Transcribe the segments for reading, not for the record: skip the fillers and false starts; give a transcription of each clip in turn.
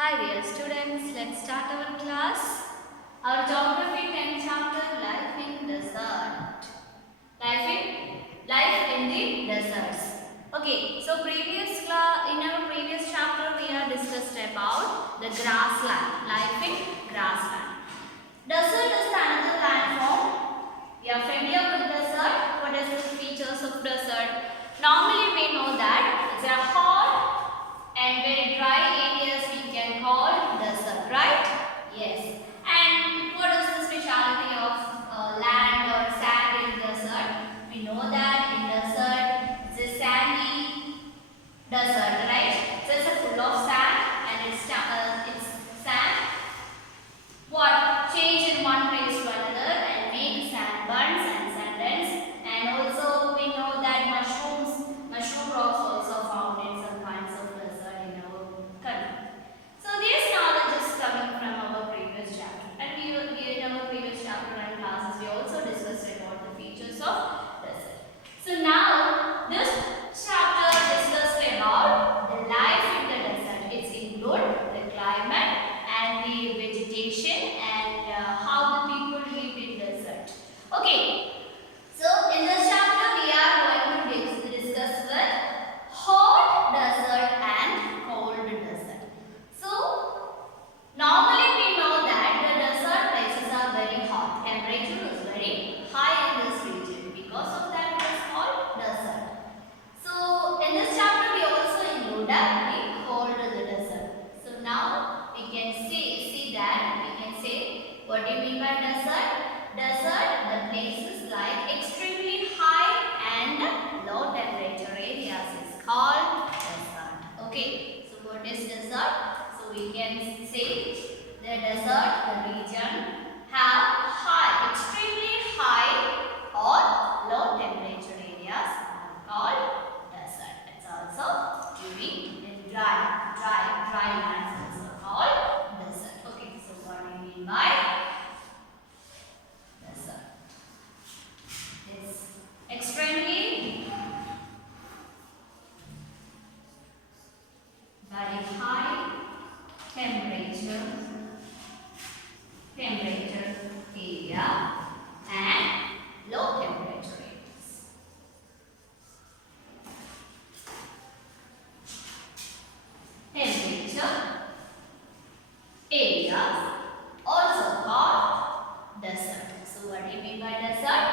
Hi dear students, let's start our class. Our geography 10th chapter, life in desert. Life in the deserts. Okay, so in our previous chapter we have discussed about the grassland, life in grassland. Desert is another landform. We are familiar with desert. What is the features of desert? Normally we know that it's a hot and very dry areas we can call desert, right? Yes. And what is the specialty of land or sand in desert? We know that in desert it's a sandy desert, right? So it's full of sand and it's sand. What change in one place to another and make sand buns and sand dunes. And also we know that mushroom rocks also found in some kinds of desert in our country. So this knowledge is coming from our previous chapter, and in our previous chapter and classes we also discussed about the features of desert. So now this chapter discussed about the life in the desert. It's include the climate and the vegetation and how the people live in desert. Okay, so in this chapter we are going to discuss with hot desert and cold desert. So normally we know that the desert places are very hot. Temperature is very high in this region. Because of that it is called desert. So in this chapter we also include the cold the desert. So now we can see that we can say what do you mean by desert? Desert, the places like extremely high and low temperature areas is called desert. Okay, so what is desert? So we can say the desert, the region have extremely high or low temperature areas are called desert. It's also during the dry lands also called desert. Okay, so what do you mean by desert? It's extremely very high temperature area and low temperature areas. Temperature areas also called desert. So what do you mean by desert?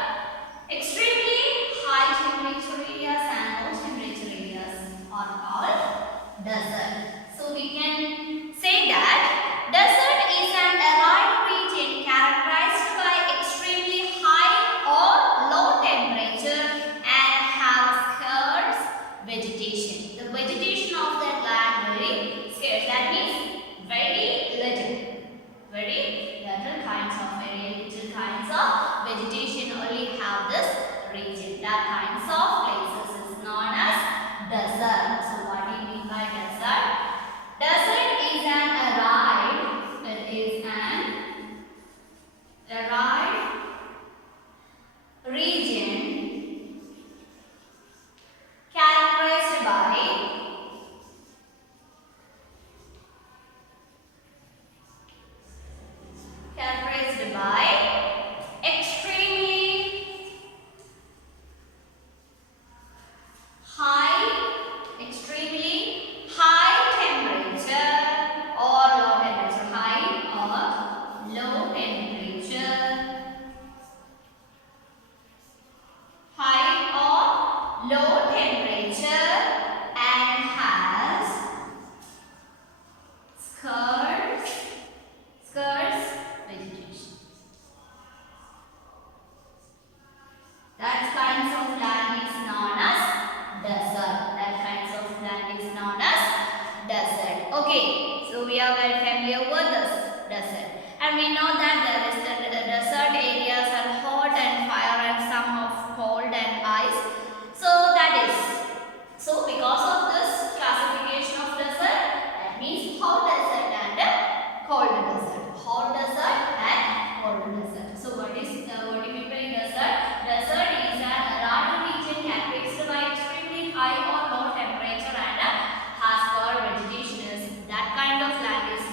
Extremely high temperature areas and low temperature areas are called desert. So we can say that desert is an arid region characterized by extremely high or low temperature and have scarce vegetation. The vegetation of that land very scarce. That means very little kinds of vegetation only have this region. That kinds of places is known as desert. So what do you mean by desert? Desert is an arid region characterized by extremely high temperature or low temperature. High or low temperature. High or low temperature and has scarce vegetation. That kinds of land is known as desert. Okay, so we are very familiar with this desert, and we know that there is the desert areas are hot and fire and some of cold and ice. So because of this classification of desert, that means hot desert and cold desert. Hot desert and cold desert. So what do you mean by desert? Desert is an arid region characterized by extremely high or low temperature and has cold vegetation. That kind of land is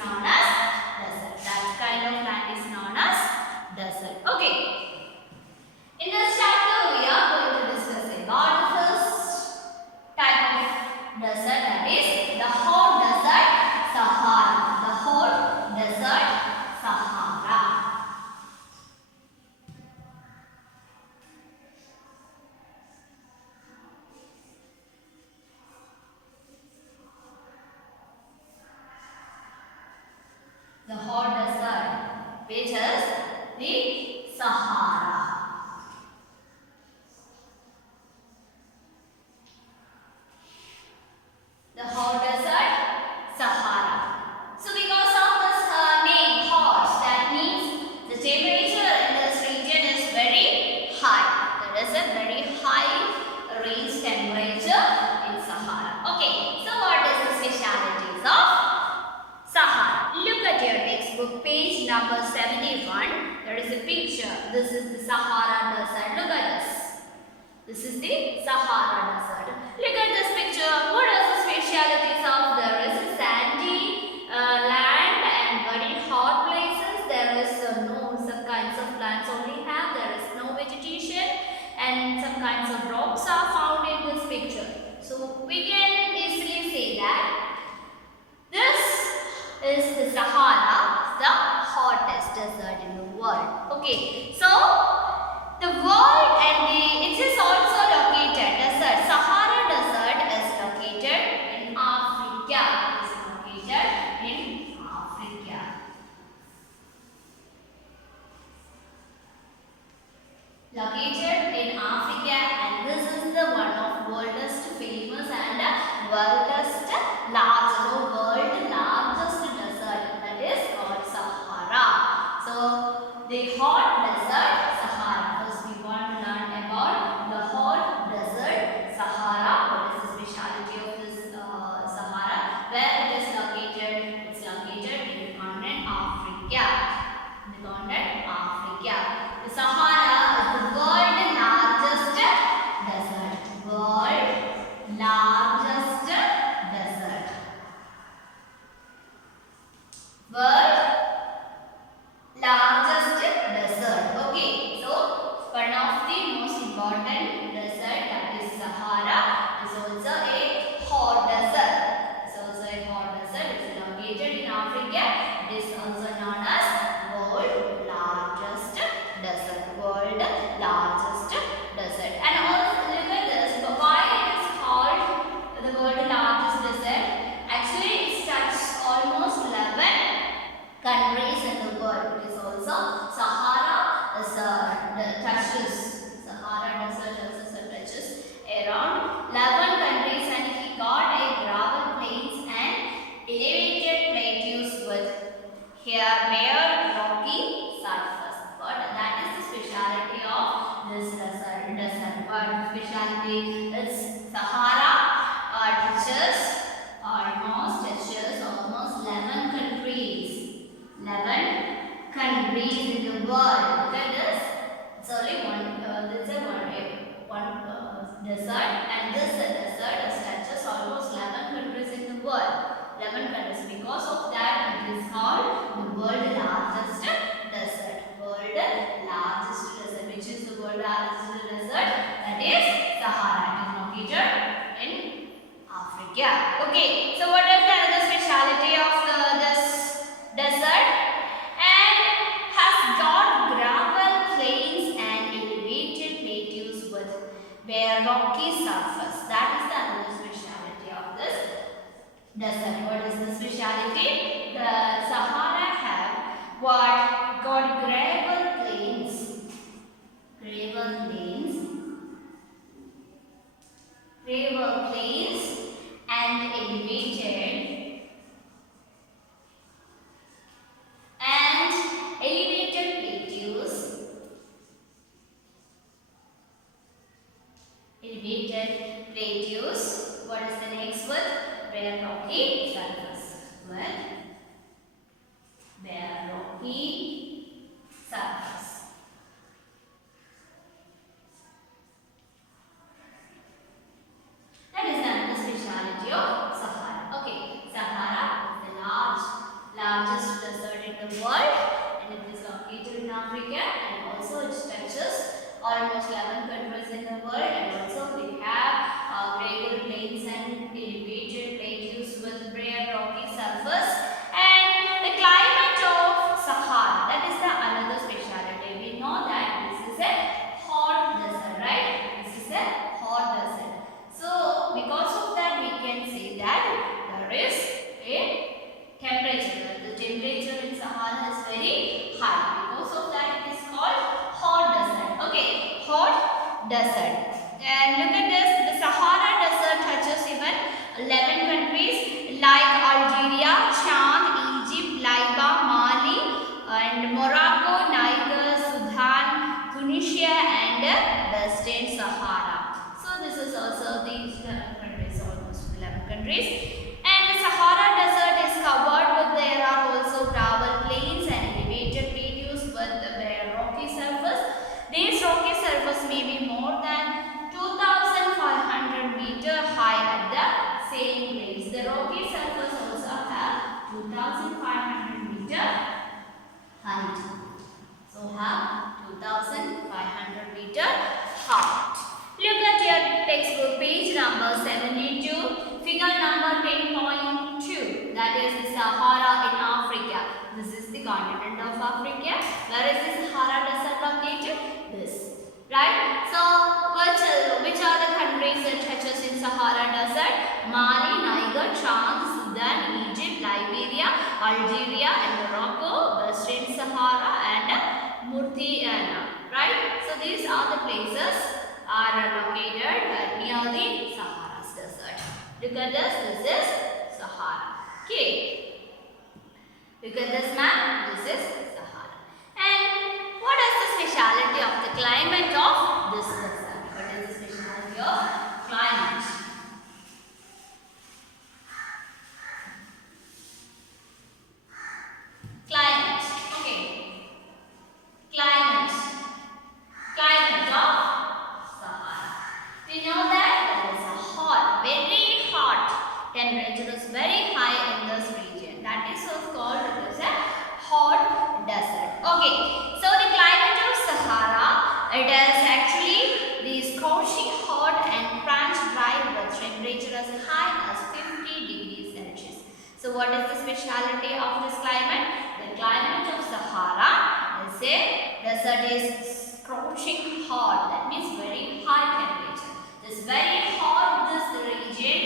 number 71, there is a picture. This is the Sahara Desert. Look at this. This is the Sahara Desert. Look at this picture. What are the specialities of there? Is a sandy land and very hot places. There is no some kinds of plants only have. There is no vegetation and some kinds of rocks are found in this picture. So we can easily say that this is the Sahara, the hottest desert in the world. Okay, so the world and it is also located, desert, Sahara Desert is located in Africa. It is located in Africa. Located in Africa, and this is the one of world's famous and world's largest desert, that is called Sahara. So the hot desert Sahara. First we want to learn about the hot desert Sahara. What is the speciality of this Sahara? Where it is located? It's located in the continent Africa. The continent Africa. The Sahara is the world's largest desert. World largest desert. World largest desert. Okay, so one of the most important desert, that is Sahara, is also a hot desert. It's also a hot desert. It is located in Africa. It is also known as world largest desert. World largest desert. And also look at this. Why it is called the world largest desert? Actually, it touches almost 11 countries in the world. It is also Sahara touches Sahara desert also touches around 11 countries, and he got a gravel plains and elevated plateaus with here bare rocky surface. But that is the speciality of this desert. But speciality is Sahara touches almost 11 countries. 11 countries in the world. Look at this. It's only one. This is one desert, and this desert touches almost 11 countries in the world. 11 countries. Because of that, it is called the world largest desert. World largest desert. Which is the world largest desert? That is Sahara. It is located in Africa. Okay. So what is the other speciality of this desert? And has got gravel plains and elevated plateaus with bare rocky surface. That is the other speciality of this desert. What is the speciality? The Sahara have what? Got gravel plains and elevated plateaus. What is the next word? Bare rocky surface. Bare rocky surface. That is another speciality of Sahara. Okay, Sahara is the largest desert in the world, and it is located in Africa, and also it touches almost 11 countries in the world, and also we have gravel plains and elevated plateaus with bare rocky surface. And the climate of Sahara, that is the another speciality. We know that this is a hot desert, right? This is a hot desert. So because of that, we can say that there is a temperature. The temperature in Sahara is very high. Because of that, it is called hot desert. Okay, hot desert. And look at this. The Sahara desert touches even 11 countries like Algeria, Chad, Egypt, Libya, Mali, and Morocco, Niger, Sudan, Tunisia, and Western Sahara. So this is also these countries, almost 11 countries. And the Sahara desert is covered with, there are also gravel plains and elevated is the Sahara in Africa. This is the continent of Africa. Where is the Sahara Desert located? This. Right? So, which are the countries that touches in Sahara Desert? Mali, Niger, Chad, Sudan, Egypt, Liberia, Algeria and Morocco, Western Sahara and Mauritania. Right? So, these are the places are located near the Sahara Desert. Look at this. This is Sahara. Okay. Look at this map. This is Sahara. And what is the speciality of the climate of this desert? What is the speciality of climate? Climate. Okay. Climate. Climate of Sahara. We know that there is a hot, very hot temperature is very high in this region. That is what's called as a hot desert. Okay. So the climate of Sahara, it is actually the scorching hot and crunch dry with temperature as high as 50 degrees Celsius. So what is the speciality of this climate? The climate of Sahara is a desert is scorching hot. That means very high temperature. This very hot this region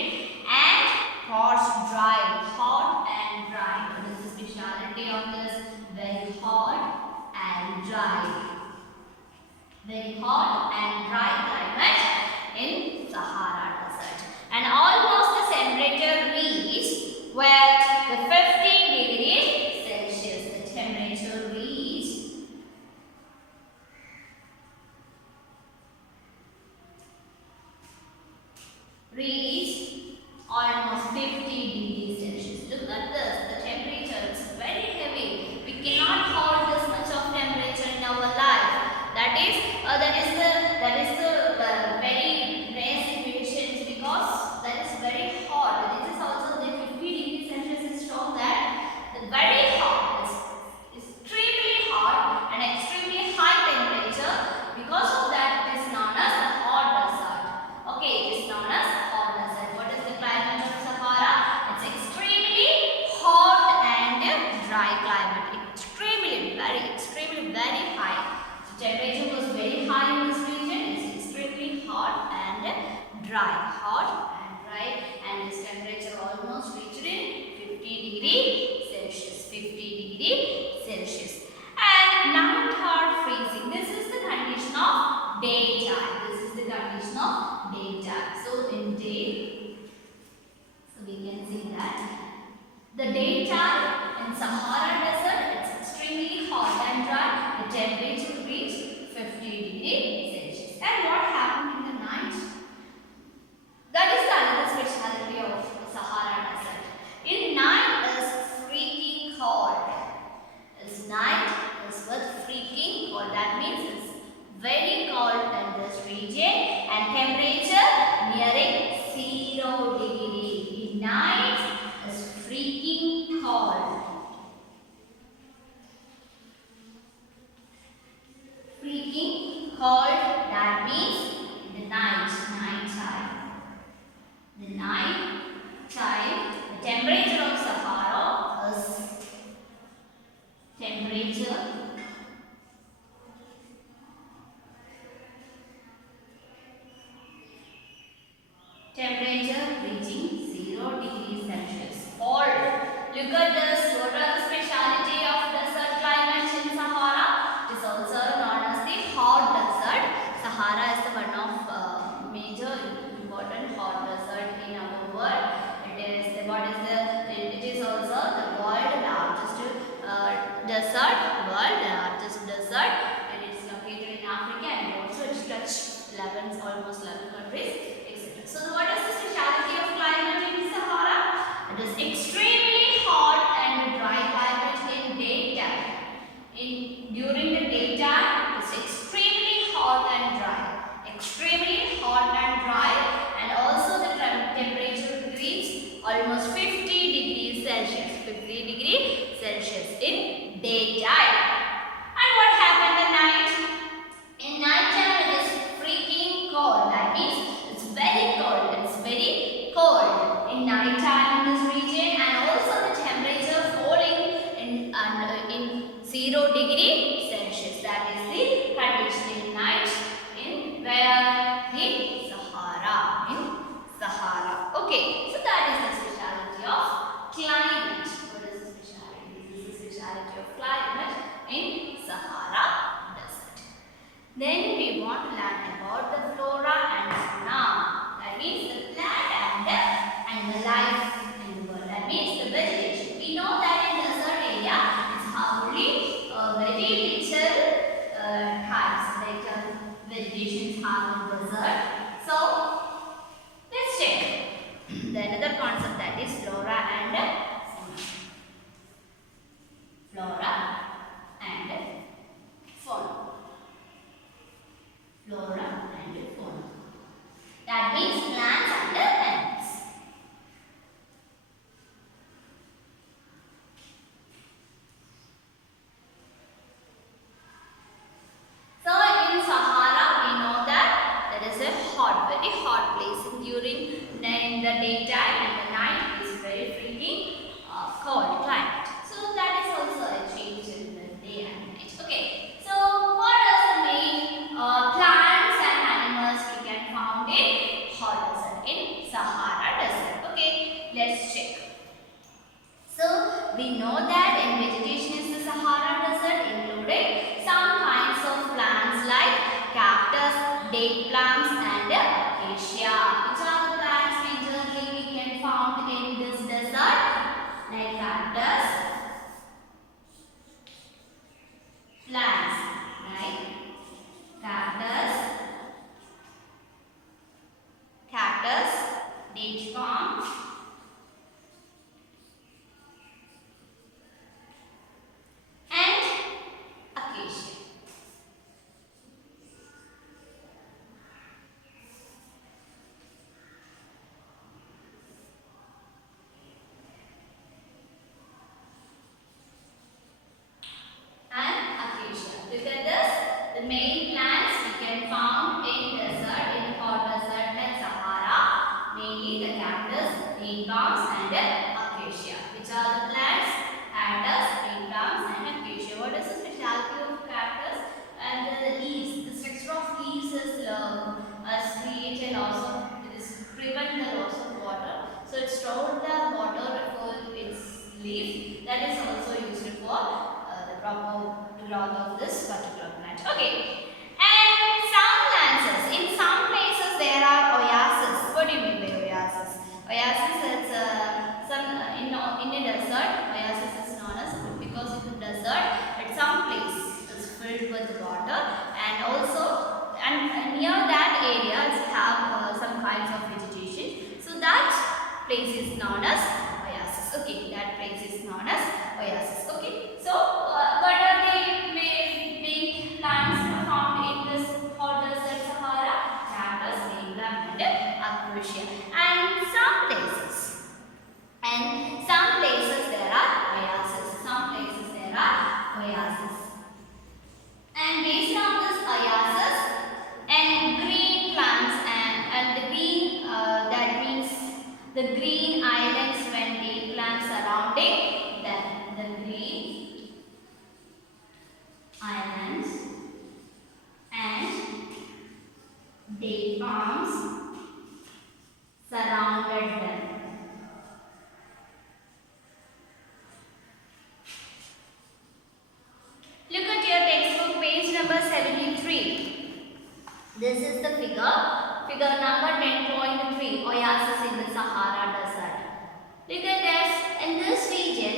and hot dry. Hot and dry. What is the speciality of this? Very hot and dry. Very hot and dry climate in Sahara Desert. And almost the temperature reached with the 50 degrees Celsius. The temperature reached almost 50 degrees Celsius. Look at this. The temperature is very heavy. We cannot hold this much of temperature in our life. That is the very rare situations because that is very hot. This is also the 50 degrees Celsius is shown that the very hot is extremely hot and extremely high temperature. Because of that, it is known as the hot desert. Okay, it is known as hot desert. What is the climate of Sahara? It's extremely hot and dry climate. Extremely very high. Temperature was very high in this region. It's extremely hot and dry. And this temperature almost reached in 50 degrees Celsius. 50 degrees Celsius. And night are freezing. This is the condition of daytime. So in day, so we can see that the daytime in Sahara Desert, it's extremely hot and dry. The temperature reached 50 degrees Celsius. And what happened in the night? That is the another speciality of Sahara Desert. In night is freaking cold. Its night is with freaking cold. That means it's very cold in this region and temperature nearing 0 degree. In night is freaking cold. Freaking cold, that means the nighttime. The temperature of Sahara is temperature reaching 0 degrees Celsius. Cold. Look at this. What are the speciality of desert climate in Sahara? It is also known as the hot desert. Sahara is the one of major important hot desert in our world. It is also the world largest desert, and it is located in Africa and also it touches almost 11 countries, etc. So what is the speciality of climate in Sahara? It is extremely hot degrees Celsius. That is the condition night in where? In Sahara. In Sahara. Okay, so that is the speciality of climate. What is the speciality? This is the speciality of climate in Sahara desert. Then we want to learn about the flora and fauna. That means the plant and the animal life in the world. That means the vegetation. We know that in desert area it's hardly very little types. Like vegetations have in desert. So let's check the another concept, that is flora and fauna. Flora and fauna. Flora and fauna. That means plants and animals. So in Sahara we know that there is a very hot place during in the daytime, and the night is very freaking cold climate. So that is also a change in the day and night. Okay. So what are the main plants and animals we can found in hot desert, in Sahara desert? Okay, let's check. So we know that in vegetation is the Sahara desert, including some kinds of plants like cactus, date palms and acacia. Which are the plants majorly we can found in this desert? Like cactus, plants like cactus, date palm, and acacia. Look at this. The main plants we can found in desert, in hot desert like Sahara, mainly the cactus, date palms and acacia. Which are the plants? Cactus, date palms and acacia. What is the specialty of cactus? And the leaves, the structure of leaves is created also, it is prevent the loss of water. So it stores the water for its leaf. That is also used for the proper growth of this particular plant. Okay. And some lances. In some places there are oases. What do you mean by oasis? Oasis is in a desert. Oasis is known as, because in the desert at some place is filled with water, and also near that areas have some kinds of vegetation. So that place is known as oasis. Okay, that place is known as oasis. Okay. So what are the main plants found in this hot desert Sahara? Cactus, date palm and acacia. And some places there are oasis. Some places there are oasis. And based on this oasis and green plants and the green, that means the green islands when date plants surrounding them. The green islands and date palms surrounded them. Look at your textbook page number 73. This is the figure number 10.3, oasis in the Sahara desert. Look at this. In this region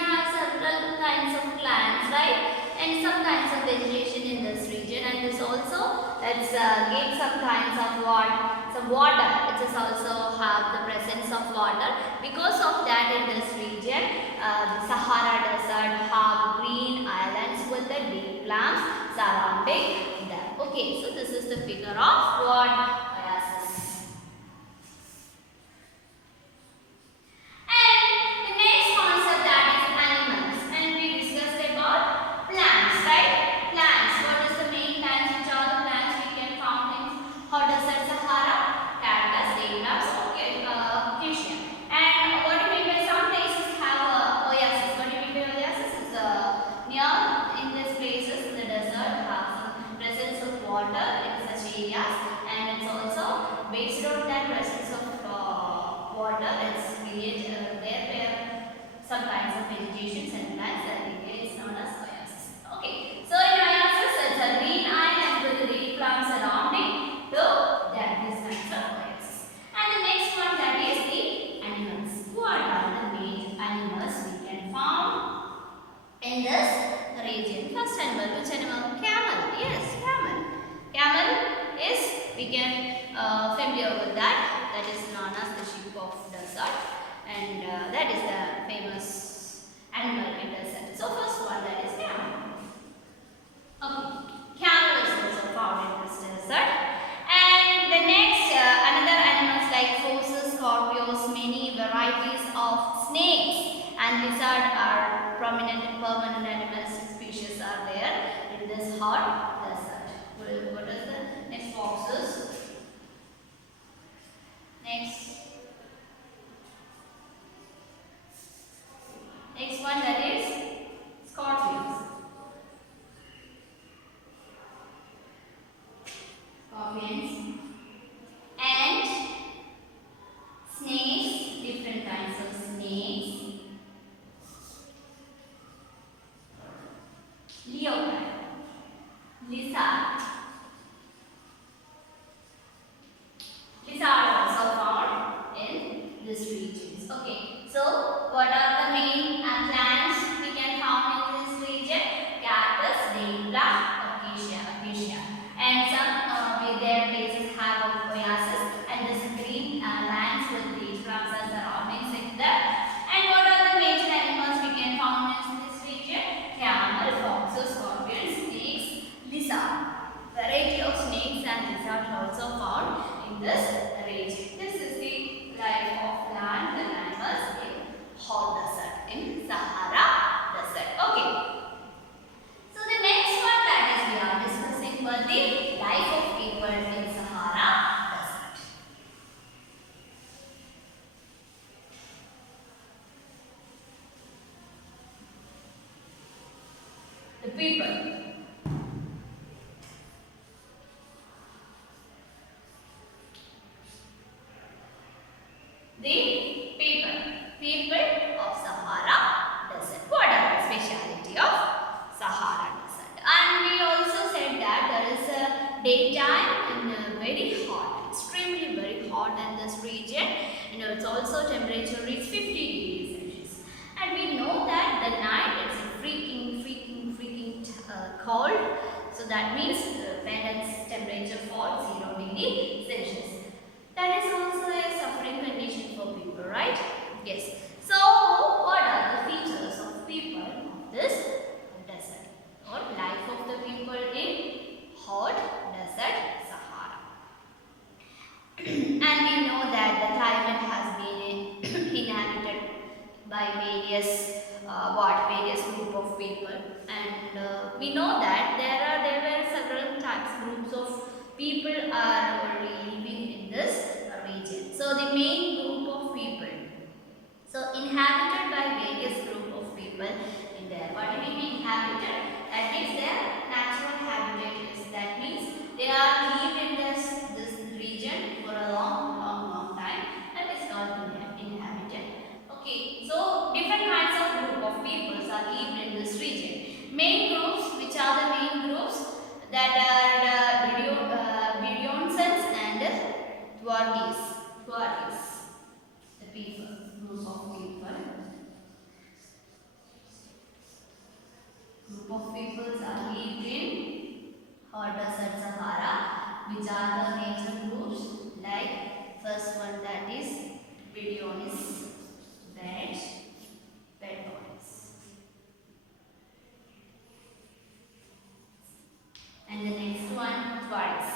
has several kinds of plants, right? And some kinds of vegetation in this region, and this also gives some kinds of some water. It is also have the presence of water. Because of that, in this region, the Sahara desert have green islands with the date palms surrounding them. Okay, so this is the figure of what? Oasis. And the next concept, that is animals, and we discussed about plants, right? Plants. What is the main plants? Which are the plants we can found in hot desert Sahara? Cactus, date palms, acacia. And what do you mean by some places have oasis? What do you mean by oasis? It's near First animal, which animal? Camel. Yes, camel. Camel is, we can familiar with that. That is known as the sheep of desert, and that is the famous animal in desert. So first one, that is camel. Okay, camel is also found in this desert. And the next, another animals like foxes, scorpions, many varieties of snakes and lizard are prominent permanent animals species are there in this hot desert. What is the next? Foxes. Next one, that is scorpions. Scorpions and snakes, different kinds of snakes. Leopard, lizard. Lizard also found in these regions. Okay, so what are the main plants we can found in this region? Cactus, date plant, acacia. And some their places have oasis, and this green lands with the plants are surroundings in them. And what are the major animals we can found in this region? Camel, foxes, scorpions, snakes, lizard. Variety of snakes and lizards also found in this region. This is the life of land and animals in hot desert, in Sahara desert. Okay. So the next one that is we are discussing was the life of people in Sahara desert. The people. People of Sahara desert. What are the speciality of Sahara desert? And we also said that there is a daytime and very hot, extremely very hot in this region. You know, it's also temperature is 50 degrees Celsius. And we know that the night it's freaking cold. So that means when its temperature falls 0 degree Celsius. That is also a suffering condition for people, right? Yes. So, what are the features of people of this desert or life of the people in hot desert Sahara? And we know that the climate has been inhabited by various group of people, and we know that there were several groups of people are already living in this region. So the main group of people, so inhabited by various group of people in there. What do we mean inhabited? That means their natural habitat is, that means they are lived in this region for a long time. That is called inhabited. Okay, so different kinds of group of peoples are lived in this region. Main groups, which are the main groups? That are Videonsons and Tuargis, the people, group of people. Group of peoples are lived in hot desert Sahara, which are the major groups. Like first one, that is Videonis, Bedonis. And the next one, Tuargis.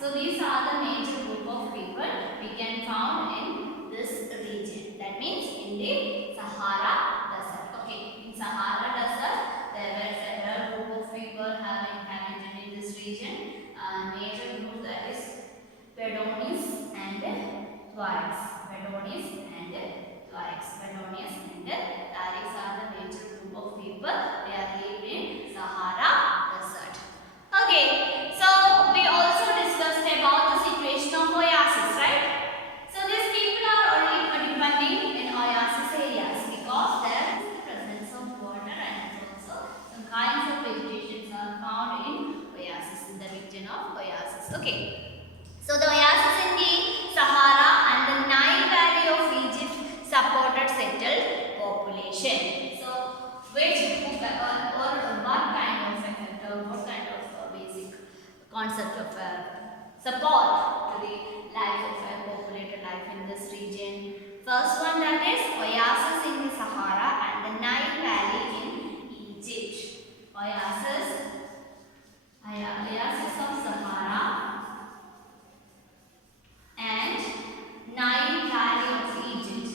So these are the major group of people we can found in this region. That means in the Sahara desert. Okay, in Sahara desert there were several group of people have inhabited in this region. Major group, that is Bedonis and Tuareg. Bedonis and Tuaregs. Bedonians and Tuaregs are the major group of people. They are lived in Sahara desert. Okay, so we also discussed about the situation of oasis, right? So these people are only depending in oasis areas because there is the presence of water and also some kinds of vegetations are found in oasis, in the region of oasis. Okay. So the oasis in the Sahara and the Nile Valley of Egypt supported settled population. So which or what kind of effect or what kind of basic concept of support to the life of populated life in this region? First one, that is oasis in the Sahara and the Nile Valley in Egypt. Oasis of Sahara and Nile Valley of Egypt.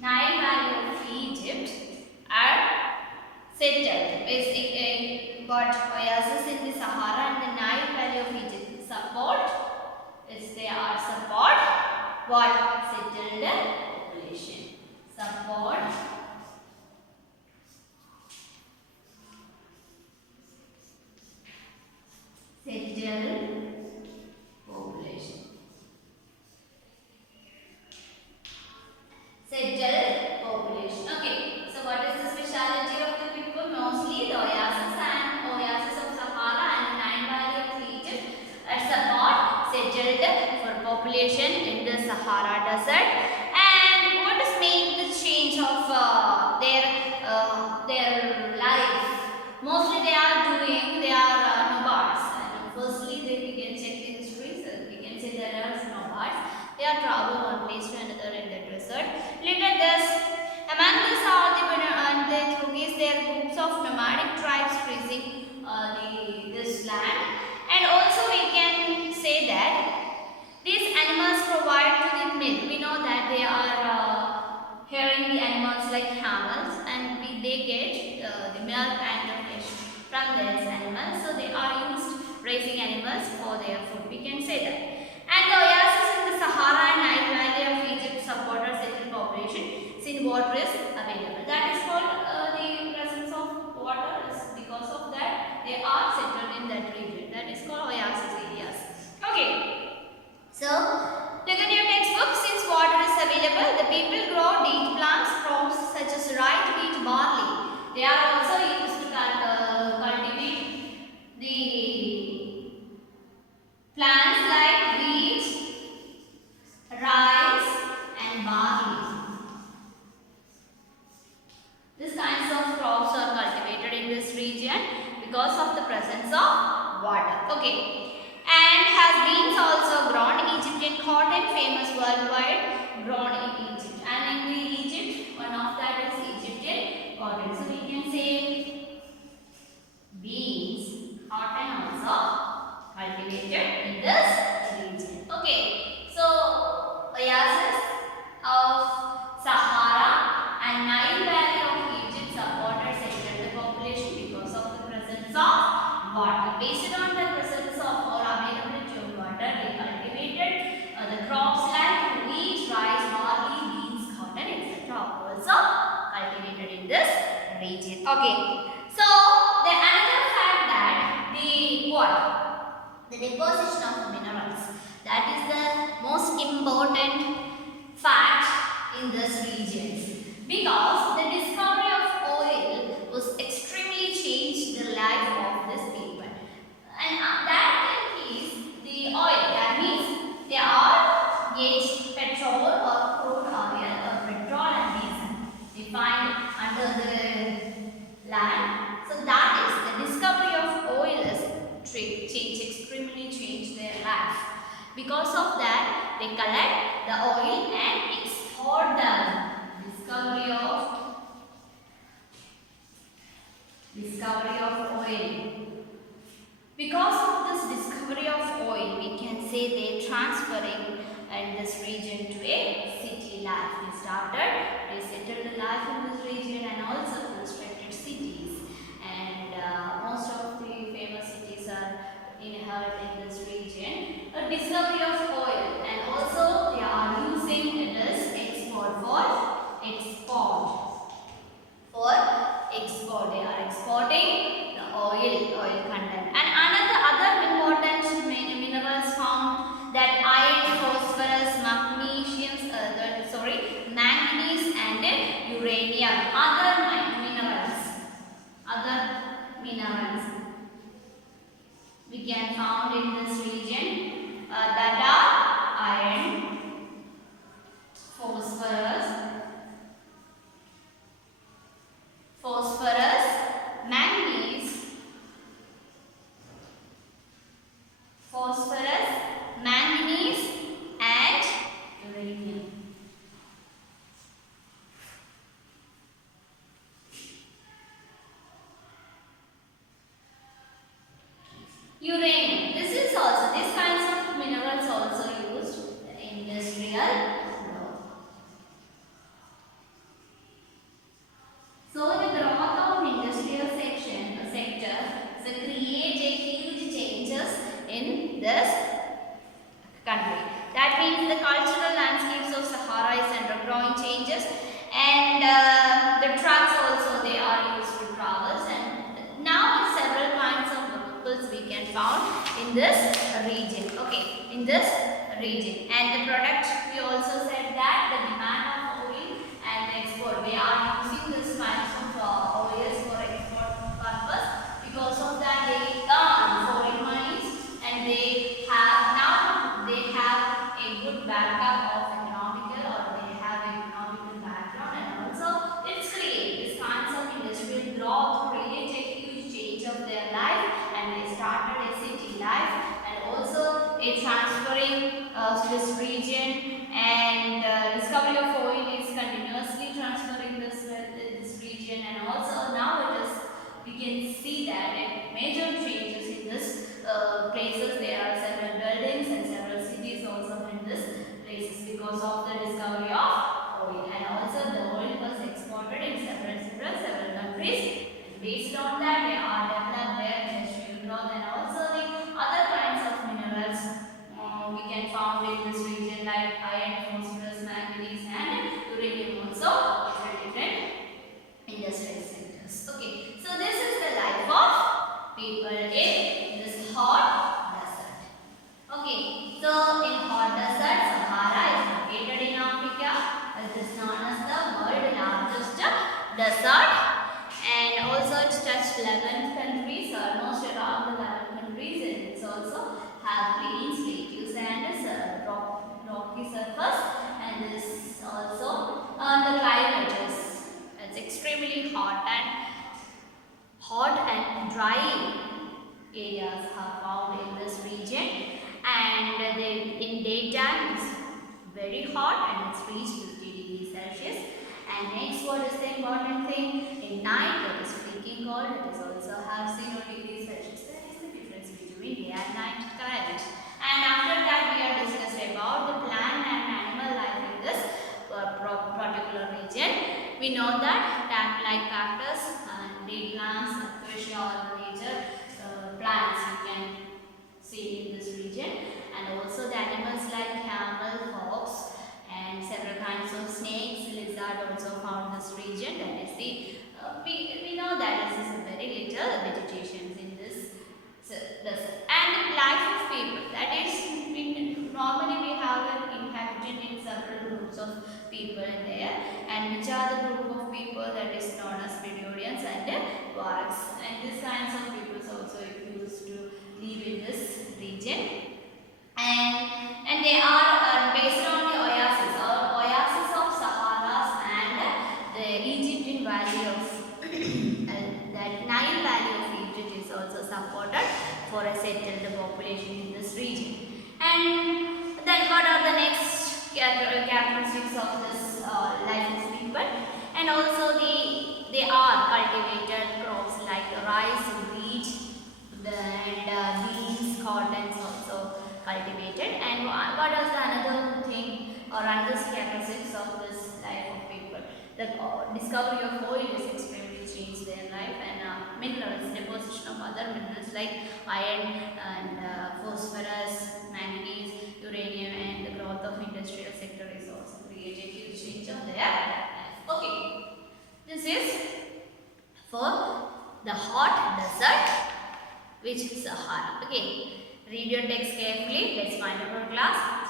Nile Valley of Egypt are settled. But oasis in the Sahara and the Nile Valley of Egypt support what? Settled population. Support settled population. Settled population. Okay. So what is the speciality of the people? Mostly the oasis of Sahara and the Nile Valley of Egypt support settled for population in the Sahara Desert. And what is made the change of their life? Mostly they are nomads. Firstly, we can check the history. So we can say there are nomads. They are travel one place to another in the desert. Look at this. Among this are the Thugis. They are groups of nomadic tribes grazing this land. And also we can say that these animals provide to the milk. We know that they are hearing the animals like camels, and they get the milk and the fish from these animals. So they are used raising animals for their food. We can say that. And the oasis in the Sahara and Nile Valley of Egypt supported settled population since water is available. That is called the presence of water. Is because of that they are settled in that region. That is called oasis areas. Okay. So look at your textbook. Since water is available, the people grow date plants, crops such as rye, wheat, barley. They are also used to cultivate the plants like wheat, rice and barley. These kinds of crops are cultivated in this region because of the presence of water. Okay. And has beans also grown. Egyptian cotton, famous worldwide, grown in Egypt. And in the Egypt, one of that is Egyptian cotton. So we can say beans, cotton also cultivated in this region. Okay. So oasis of Sahara and Nile Valley of Egypt supported settled population because of the presence of water. Based on the presence of or availability of water, they cultivated the crops like wheat, rice, barley, beans, cotton, etc. also cultivated in this region. Okay. So the another fact that the deposition of minerals, that is the most important fact in this region, because the discovery of oil was extremely changed the life of this people. And that is the oil. That means they are get petrol or crude oil or petrol and diesel. They find under the land. So that is the discovery of oil is extremely changed their life. Because of that, they collect the oil and export them. Discovery of oil. Because of this discovery of oil, we can say they transferring in this region to a city life. They settled the life in this region and also constructed cities. And most of the famous cities are inherited in this region. A discovery of oil, and also they are using it as export. They are exporting the oil content. And other important minerals found, that iron, phosphorus, manganese and uranium. Other minerals other minerals we can found in this region that are iron, phosphorus, manganese and uranium. Uranium. This kinds of minerals also used in industrial growth. So the growth of industrial sector create a huge changes in this country. That means the cultural landscapes of Sahara is undergoing changes, and the trucks also they are used to travels, and now several kinds of vehicles we can found in this region. Okay, in this region, and the product we also said that the demand of oil and the export, they are using this kinds of oils for export purpose. Because of that they earn foreign monies, and they have a good backup of economical, or they have economical background, and also it's create this kinds of industrial growth create a huge change of their life, and they started a city life, and also a transferring to this region, and discovery of oil is continuously transferring this region, and also now we can see that major changes in this places. There are several buildings and several cities also in this places because of the discovery of oil, and also the oil was exported in several countries. Based on that, they are developed their industrial growth, and also the other kinds of minerals we can found in this region like iron, phosphorus, manganese, and uranium also different industrial sectors. Okay, so this is the life of people in this hot desert. Okay, so in hot desert, Sahara is located in Africa. It is known as the world's largest desert, and also it touched 11 countries, almost around 11 countries, and it's also have plains, plateaus, and rocky surface, and this also the climate is it's extremely hot and dry areas are found in this region, and in daytime it's very hot and it's reached 50 degrees Celsius. And next, what is the important thing? In night it is freaking cold. It is also have 0 degrees Celsius. That is the difference between day and night climate. And after that, we are discussed about the plant and animal life in this particular region. We know that like cactus and tree plants, acacia, or major plants you can see in this region, and also the animals like camel, fox, and several kinds of snakes, lizard also found in this region. That is the we know that this is a very little vegetation in this desert. And life of people, that is normally we have an inhabitant in several groups of people in there, and which are the group of people that is known as Bedouins and Waraks, and these kinds of people also used to live in this region, and they are based on the oasis of Saharas, and the Egyptian valley of that Nile valley of Egypt is also supported for a settled population in this region. And then what are the next characteristics of this life of people? And also they are cultivated crops like rice, wheat, and beans, cottons also cultivated. And what is the another thing or another characteristics of this life of people? The discovery of oil is extremely changed their life, and minerals, deposition of other minerals like iron and phosphorus, manganese, uranium, and the growth of industrial sector is also created huge change of their life. Okay, this is for the hot desert, which is Sahara. Okay, read your text carefully. Let's find out our class.